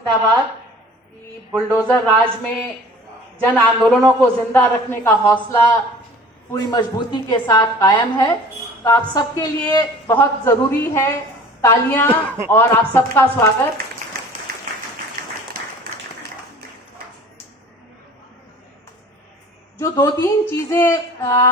जिंदाबाद कि बुलडोजर राज में जन आंदोलनों को जिंदा रखने का हौसला पूरी मजबूती के साथ कायम है। तो आप सबके लिए बहुत जरूरी है तालियां और आप सबका स्वागत। जो दो तीन चीजें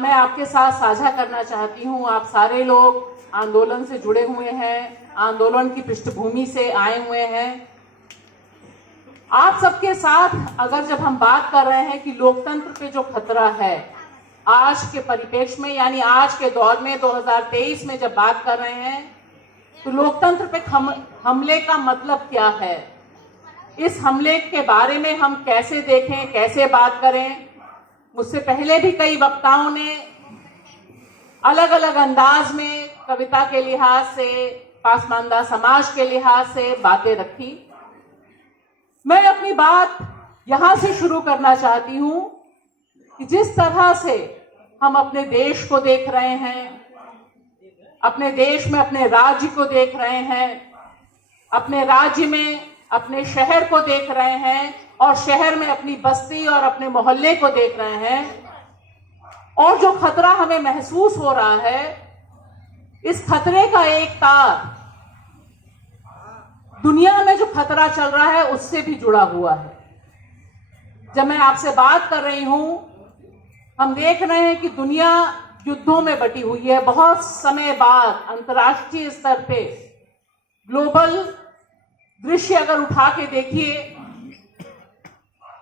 मैं आपके साथ साझा करना चाहती हूं। आप सारे लोग आंदोलन से जुड़े हुए हैं, आंदोलन की पृष्ठभूमि से आए हुए हैं। आप सबके साथ अगर जब हम बात कर रहे हैं कि लोकतंत्र पे जो खतरा है आज के परिप्रेक्ष्य में, यानी आज के दौर में 2023 में जब बात कर रहे हैं, तो लोकतंत्र पे हमले का मतलब क्या है, इस हमले के बारे में हम कैसे देखें, कैसे बात करें। मुझसे पहले भी कई वक्ताओं ने अलग अलग अंदाज में कविता के लिहाज से, पासमानदा समाज के लिहाज से बातें रखी। मैं अपनी बात यहां से शुरू करना चाहती हूं कि जिस तरह से हम अपने देश को देख रहे हैं, अपने देश में अपने राज्य को देख रहे हैं, अपने राज्य में अपने शहर को देख रहे हैं और शहर में अपनी बस्ती और अपने मोहल्ले को देख रहे हैं, और जो खतरा हमें महसूस हो रहा है, इस खतरे का एक तार दुनिया में जो खतरा चल रहा है उससे भी जुड़ा हुआ है। जब मैं आपसे बात कर रही हूं, हम देख रहे हैं कि दुनिया युद्धों में बटी हुई है। बहुत समय बाद अंतर्राष्ट्रीय स्तर पे ग्लोबल दृश्य अगर उठा के देखिए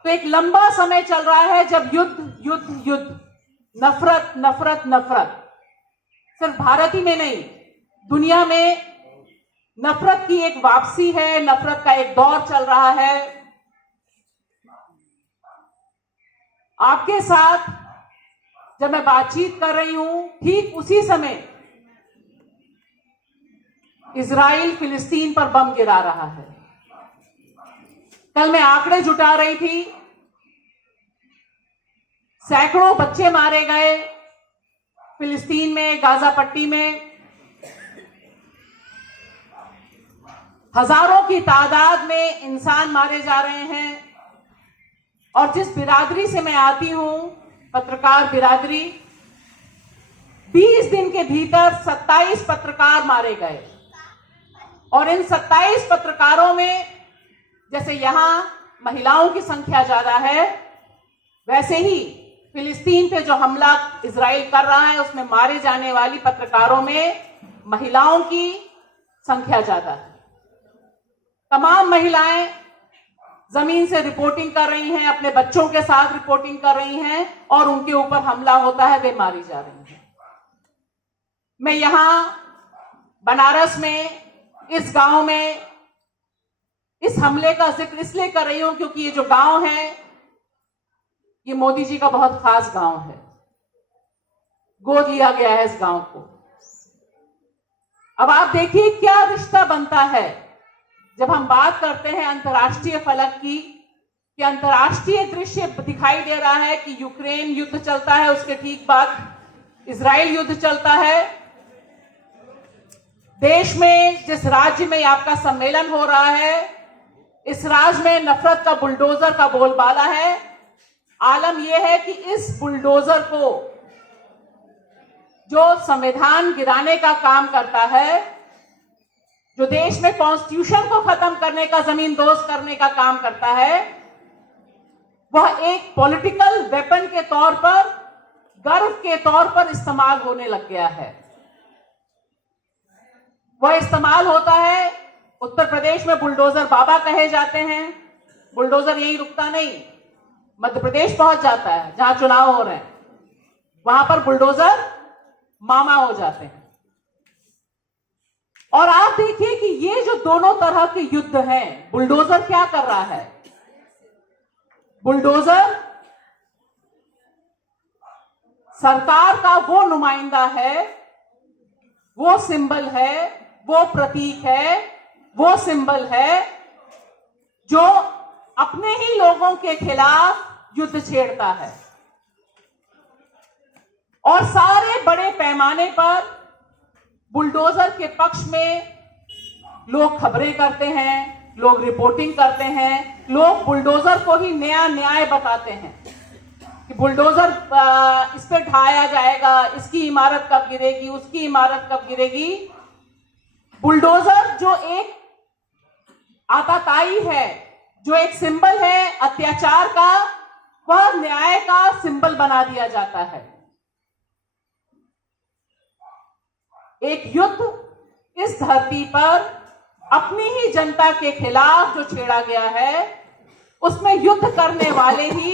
तो एक लंबा समय चल रहा है जब युद्ध युद्ध युद्ध, नफरत नफरत नफरत, सिर्फ भारत ही में नहीं दुनिया में नफरत की एक वापसी है, नफरत का एक दौर चल रहा है। आपके साथ जब मैं बातचीत कर रही हूं, ठीक उसी समय इजराइल फिलिस्तीन पर बम गिरा रहा है। कल मैं आंकड़े जुटा रही थी, सैकड़ों बच्चे मारे गए फिलिस्तीन में, गाजा पट्टी में। हजारों की तादाद में इंसान मारे जा रहे हैं। और जिस बिरादरी से मैं आती हूं, पत्रकार बिरादरी, 20 दिन के भीतर 27 पत्रकार मारे गए। और इन 27 पत्रकारों में जैसे यहां महिलाओं की संख्या ज्यादा है, वैसे ही फिलिस्तीन पे जो हमला इजराइल कर रहा है उसमें मारे जाने वाली पत्रकारों में महिलाओं की संख्या ज्यादा है। तमाम महिलाएं जमीन से रिपोर्टिंग कर रही हैं, अपने बच्चों के साथ रिपोर्टिंग कर रही हैं, और उनके ऊपर हमला होता है, वे मारी जा रही हैं। मैं यहां बनारस में इस गांव में इस हमले का जिक्र इसलिए कर रही हूं क्योंकि ये जो गांव है ये मोदी जी का बहुत खास गांव है। गोद लिया गया है इस गांव को। अब आप देखिए क्या रिश्ता बनता है जब हम बात करते हैं अंतर्राष्ट्रीय फलक की, कि अंतर्राष्ट्रीय दृश्य दिखाई दे रहा है कि यूक्रेन युद्ध चलता है, उसके ठीक बाद इजराइल युद्ध चलता है। देश में जिस राज्य में आपका सम्मेलन हो रहा है, इस राज्य में नफरत का बुलडोजर का बोलबाला है। आलम यह है कि इस बुलडोजर को जो संविधान गिराने का काम करता है, जो देश में कॉन्स्टिट्यूशन को खत्म करने का, जमींदोज करने का काम करता है, वह एक पॉलिटिकल वेपन के तौर पर, गर्व के तौर पर इस्तेमाल होने लग गया है। वह इस्तेमाल होता है, उत्तर प्रदेश में बुलडोजर बाबा कहे जाते हैं। बुलडोजर यहीं रुकता नहीं, मध्य प्रदेश पहुंच जाता है जहां चुनाव हो रहे हैं, वहां पर बुलडोजर मामा हो जाते हैं। और आप देखिए कि ये जो दोनों तरह के युद्ध हैं, बुलडोजर क्या कर रहा है? बुलडोजर सरकार का वो नुमाइंदा है, वो सिंबल है, वो प्रतीक है, वो सिंबल है जो अपने ही लोगों के खिलाफ युद्ध छेड़ता है। और सारे बड़े पैमाने पर बुलडोजर के पक्ष में लोग खबरें करते हैं, लोग रिपोर्टिंग करते हैं, लोग बुलडोजर को ही नया न्याय बताते हैं कि बुलडोजर इस पे ढाया जाएगा, इसकी इमारत कब गिरेगी, उसकी इमारत कब गिरेगी। बुलडोजर जो एक आताताई है, जो एक सिंबल है अत्याचार का, वह न्याय का सिंबल बना दिया जाता है। एक युद्ध इस धरती पर अपनी ही जनता के खिलाफ जो छेड़ा गया है, उसमें युद्ध करने वाले ही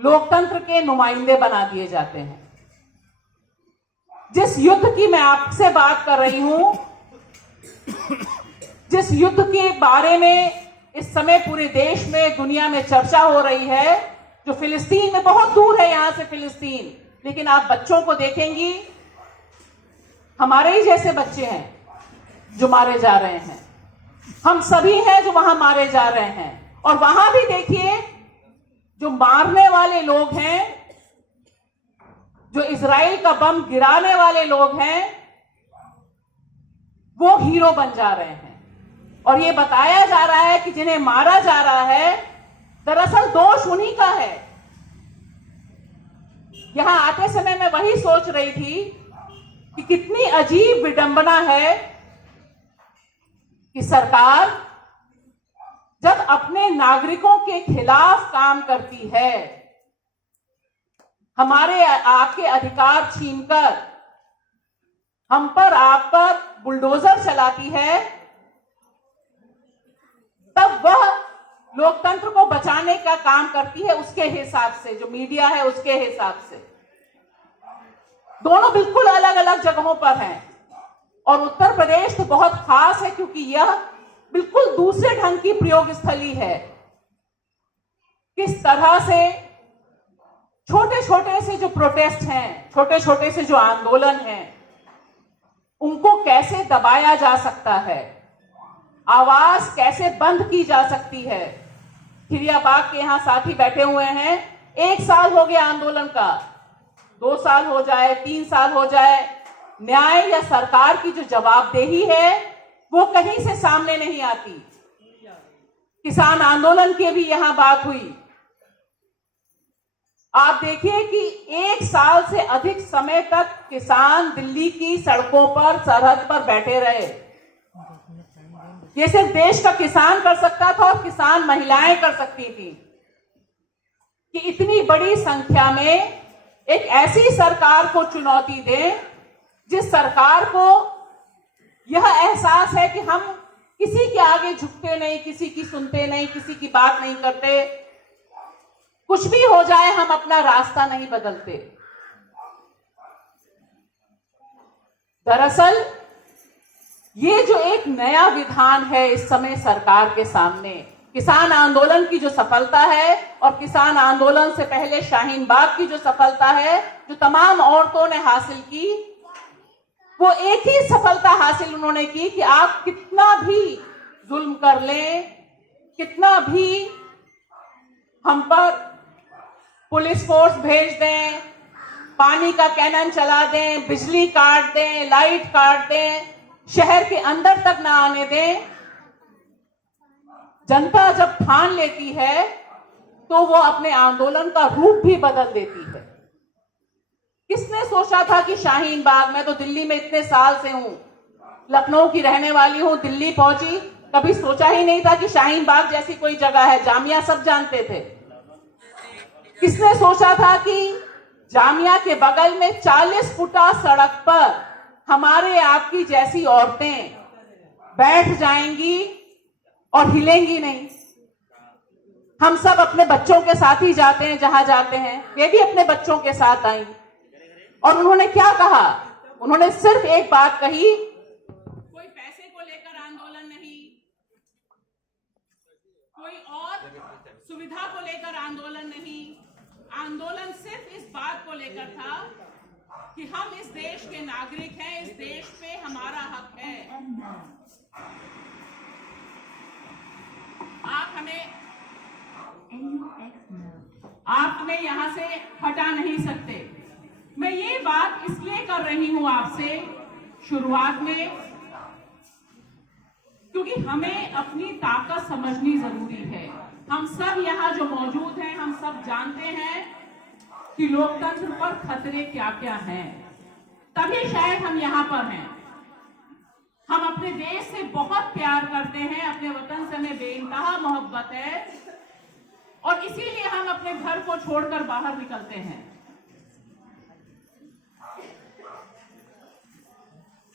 लोकतंत्र के नुमाइंदे बना दिए जाते हैं। जिस युद्ध की मैं आपसे बात कर रही हूं, जिस युद्ध के बारे में इस समय पूरे देश में, दुनिया में चर्चा हो रही है, जो फिलिस्तीन में, बहुत दूर है यहां से फिलिस्तीन, लेकिन आप बच्चों को देखेंगी, हमारे ही जैसे बच्चे हैं जो मारे जा रहे हैं, हम सभी हैं जो वहां मारे जा रहे हैं। और वहां भी देखिए, जो मारने वाले लोग हैं, जो इजराइल का बम गिराने वाले लोग हैं, वो हीरो बन जा रहे हैं। और ये बताया जा रहा है कि जिन्हें मारा जा रहा है, दरअसल दोष उन्हीं का है। यहां आते समय मैं वही सोच रही थी कि कितनी अजीब विडंबना है कि सरकार जब अपने नागरिकों के खिलाफ काम करती है, हमारे आपके अधिकार छीनकर हम पर, आप पर बुलडोजर चलाती है, तब वह लोकतंत्र को बचाने का काम करती है उसके हिसाब से, जो मीडिया है उसके हिसाब से। दोनों बिल्कुल अलग अलग जगहों पर हैं। और उत्तर प्रदेश तो बहुत खास है क्योंकि यह बिल्कुल दूसरे ढंग की प्रयोग स्थली है। किस तरह से छोटे छोटे से जो प्रोटेस्ट हैं, छोटे छोटे से जो आंदोलन हैं, उनको कैसे दबाया जा सकता है, आवाज कैसे बंद की जा सकती है। खिरियाबाग के यहां साथी बैठे हुए हैं, 1 साल हो गया आंदोलन का, 2 साल हो जाए, 3 साल हो जाए, न्याय या सरकार की जो जवाबदेही है वो कहीं से सामने नहीं आती। किसान आंदोलन की भी यहां बात हुई। आप देखिए कि 1 साल से अधिक समय तक किसान दिल्ली की सड़कों पर, सरहद पर बैठे रहे। ये सिर्फ देश का किसान कर सकता था और किसान महिलाएं कर सकती थी कि इतनी बड़ी संख्या में एक ऐसी सरकार को चुनौती दें, जिस सरकार को यह एहसास है कि हम किसी के आगे झुकते नहीं, किसी की सुनते नहीं, किसी की बात नहीं करते, कुछ भी हो जाए हम अपना रास्ता नहीं बदलते। दरअसल ये जो एक नया विधान है इस समय सरकार के सामने, किसान आंदोलन की जो सफलता है और किसान आंदोलन से पहले शाहीन बाग की जो सफलता है, जो तमाम औरतों ने हासिल की, वो एक ही सफलता हासिल उन्होंने की कि आप कितना भी जुल्म कर लें, कितना भी हम पर पुलिस फोर्स भेज दें, पानी का कैनन चला दें, बिजली काट दें, लाइट काट दें, शहर के अंदर तक ना आने दें, जनता जब ठान लेती है तो वो अपने आंदोलन का रूप भी बदल देती है। किसने सोचा था कि शाहीन बाग, मैं तो दिल्ली में इतने साल से हूं, लखनऊ की रहने वाली हूं, दिल्ली पहुंची, कभी सोचा ही नहीं था कि शाहीन बाग जैसी कोई जगह है। जामिया सब जानते थे। किसने सोचा था कि जामिया के बगल में 40 फुटा सड़क पर हमारे आपकी जैसी औरतें बैठ जाएंगी और हिलेंगी नहीं। हम सब अपने बच्चों के साथ ही जाते हैं जहां जाते हैं, वे भी अपने बच्चों के साथ आई। और उन्होंने क्या कहा? उन्होंने सिर्फ एक बात कही, कोई पैसे को लेकर आंदोलन नहीं, कोई और सुविधा को लेकर आंदोलन नहीं, आंदोलन सिर्फ इस बात को लेकर था कि हम इस देश के नागरिक हैं, इस देश पे हमारा हक है, आप हमें यहां से हटा नहीं सकते। मैं ये बात इसलिए कर रही हूं आपसे शुरुआत में, क्योंकि हमें अपनी ताकत समझनी जरूरी है। हम सब यहाँ जो मौजूद हैं, हम सब जानते हैं कि लोकतंत्र पर खतरे क्या क्या हैं, तभी शायद हम यहाँ पर हैं। हम अपने देश से बहुत प्यार करते हैं, अपने वतन से हमें बेइंतहा मोहब्बत है और इसीलिए हम अपने घर को छोड़कर बाहर निकलते हैं।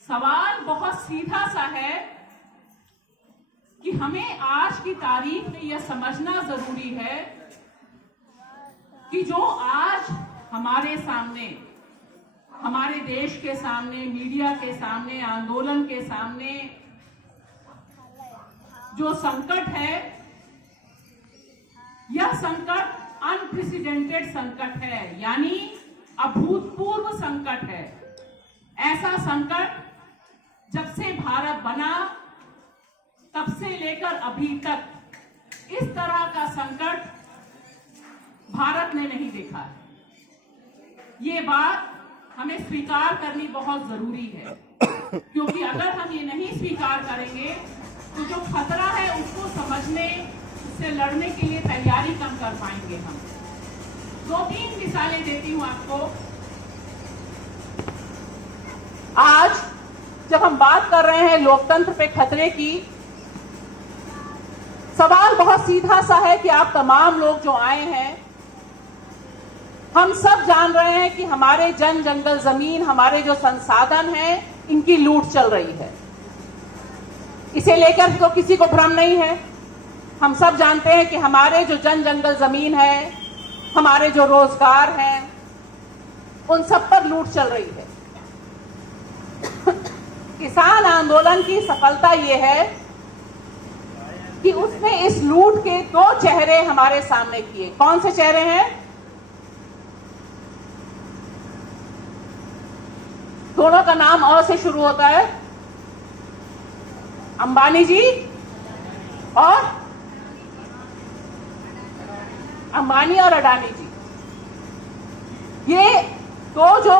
सवाल बहुत सीधा सा है कि हमें आज की तारीख में यह समझना जरूरी है कि जो आज हमारे सामने, हमारे देश के सामने, मीडिया के सामने, आंदोलन के सामने जो संकट है, यह संकट अनप्रेसिडेंटेड संकट है, यानी अभूतपूर्व संकट है। ऐसा संकट जब से भारत बना तब से लेकर अभी तक इस तरह का संकट भारत ने नहीं देखा है। ये बात हमें स्वीकार करनी बहुत जरूरी है, क्योंकि अगर हम ये नहीं स्वीकार करेंगे तो जो खतरा है उसको समझने, उससे लड़ने के लिए तैयारी कम कर पाएंगे हम। 2-3 मिसालें देती हूं आपको। आज जब हम बात कर रहे हैं लोकतंत्र पे खतरे की, सवाल बहुत सीधा सा है कि आप तमाम लोग जो आए हैं, हम सब जान रहे हैं कि हमारे जन जंगल जमीन, हमारे जो संसाधन हैं, इनकी लूट चल रही है। इसे लेकर तो किसी को भ्रम नहीं है। हम सब जानते हैं कि हमारे जो जन जंगल जमीन है, हमारे जो रोजगार हैं, उन सब पर लूट चल रही है। किसान आंदोलन की सफलता यह है कि उसने इस लूट के 2 चेहरे हमारे सामने किए। कौन से चेहरे हैं? दोनों का नाम अ से शुरू होता है। अंबानी जी और अडानी जी। ये 2 जो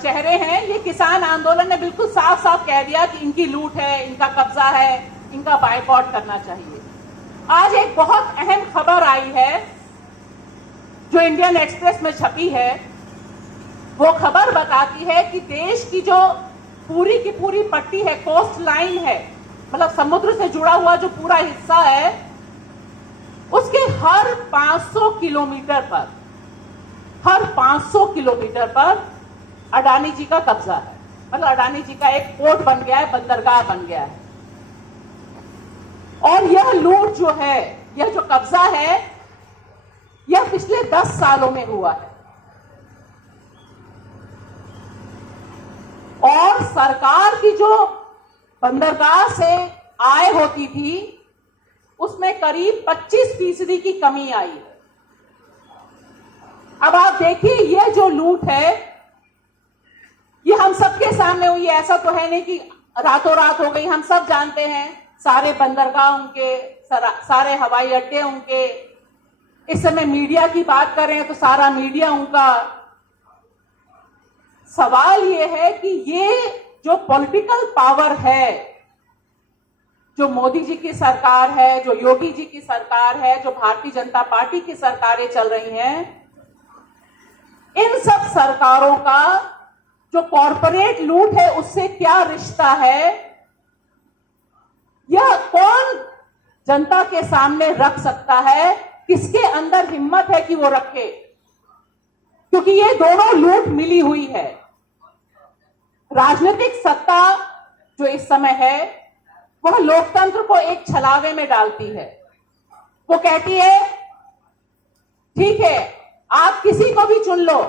चेहरे हैं, ये किसान आंदोलन ने बिल्कुल साफ साफ कह दिया कि इनकी लूट है, इनका कब्जा है, इनका बायकॉट करना चाहिए। आज एक बहुत अहम खबर आई है जो इंडियन एक्सप्रेस में छपी है। वो खबर बताती है कि देश की जो पूरी की पूरी पट्टी है, कोस्ट लाइन है, मतलब समुद्र से जुड़ा हुआ जो पूरा हिस्सा है, उसके हर 500 किलोमीटर पर अडानी जी का कब्जा है। मतलब अडानी जी का एक पोर्ट बन गया है, बंदरगाह बन गया है। और यह लूट जो है, यह जो कब्जा है, यह पिछले 10 सालों में हुआ है। और सरकार की जो बंदरगाह से आय होती थी, उसमें करीब 25% की कमी आई है। अब आप देखिए, यह जो लूट है, ये हम सबके सामने हुई है। ऐसा तो है नहीं कि रातों रात हो गई। हम सब जानते हैं, सारे बंदरगाह उनके, सारे हवाई अड्डे उनके। इस समय मीडिया की बात करें तो सारा मीडिया उनका। सवाल ये है कि ये जो पॉलिटिकल पावर है, जो मोदी जी की सरकार है, जो योगी जी की सरकार है, जो भारतीय जनता पार्टी की सरकारें चल रही हैं, इन सब सरकारों का जो कॉरपोरेट लूट है उससे क्या रिश्ता है, यह कौन जनता के सामने रख सकता है? किसके अंदर हिम्मत है कि वो रखे? क्योंकि ये दोनों लूट मिली हुई है। राजनीतिक सत्ता जो इस समय है, वह लोकतंत्र को एक छलावे में डालती है। वो कहती है, ठीक है, आप किसी को भी चुन लो,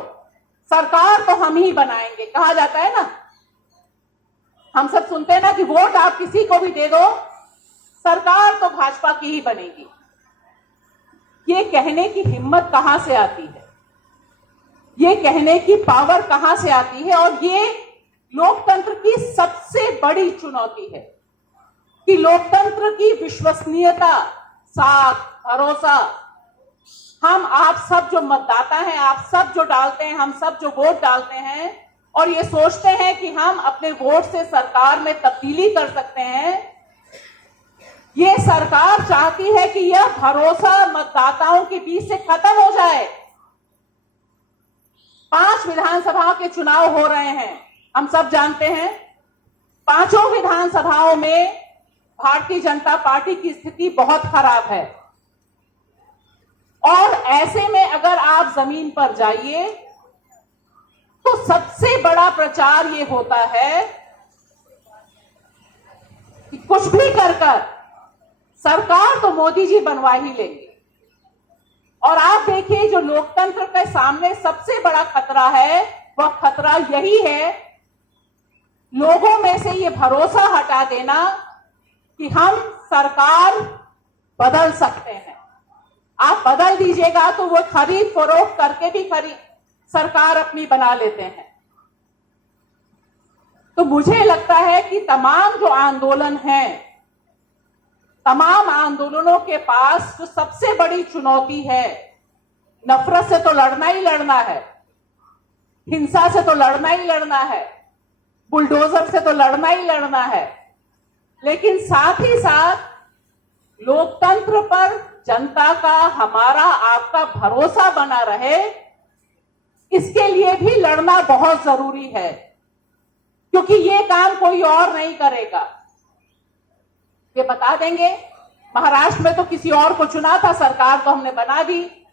सरकार तो हम ही बनाएंगे। कहा जाता है ना, हम सब सुनते हैं ना कि वोट आप किसी को भी दे दो, सरकार तो भाजपा की ही बनेगी। ये कहने की हिम्मत कहां से आती है? ये कहने की पावर कहां से आती है? और ये लोकतंत्र की सबसे बड़ी चुनौती है कि लोकतंत्र की विश्वसनीयता, साथ, भरोसा, हम आप सब जो मतदाता हैं, आप सब जो डालते हैं, हम सब जो वोट डालते हैं और ये सोचते हैं कि हम अपने वोट से सरकार में तब्दीली कर सकते हैं, ये सरकार चाहती है कि यह भरोसा मतदाताओं के बीच से खत्म हो जाए। 5 विधानसभा के चुनाव हो रहे हैं, हम सब जानते हैं। 5 विधानसभाओं में भारतीय जनता पार्टी की स्थिति बहुत खराब है और ऐसे में अगर आप जमीन पर जाइए तो सबसे बड़ा प्रचार ये होता है कि कुछ भी कर सरकार तो मोदी जी बनवा ही लेंगे। और आप देखिए, जो लोकतंत्र के सामने सबसे बड़ा खतरा है वह खतरा यही है, लोगों में से ये भरोसा हटा देना कि हम सरकार बदल सकते हैं। आप बदल दीजिएगा तो वो खरीद फरोख्त करके भी सरकार अपनी बना लेते हैं। तो मुझे लगता है कि तमाम जो आंदोलन हैं, तमाम आंदोलनों के पास जो सबसे बड़ी चुनौती है, नफरत से तो लड़ना ही लड़ना है, हिंसा से तो लड़ना ही लड़ना है, बुलडोजर से तो लड़ना ही लड़ना है, लेकिन साथ ही साथ लोकतंत्र पर जनता का, हमारा, आपका भरोसा बना रहे, इसके लिए भी लड़ना बहुत जरूरी है, क्योंकि ये काम कोई और नहीं करेगा। ये बता देंगे महाराष्ट्र में तो किसी और को चुना था, सरकार तो हमने बना दी,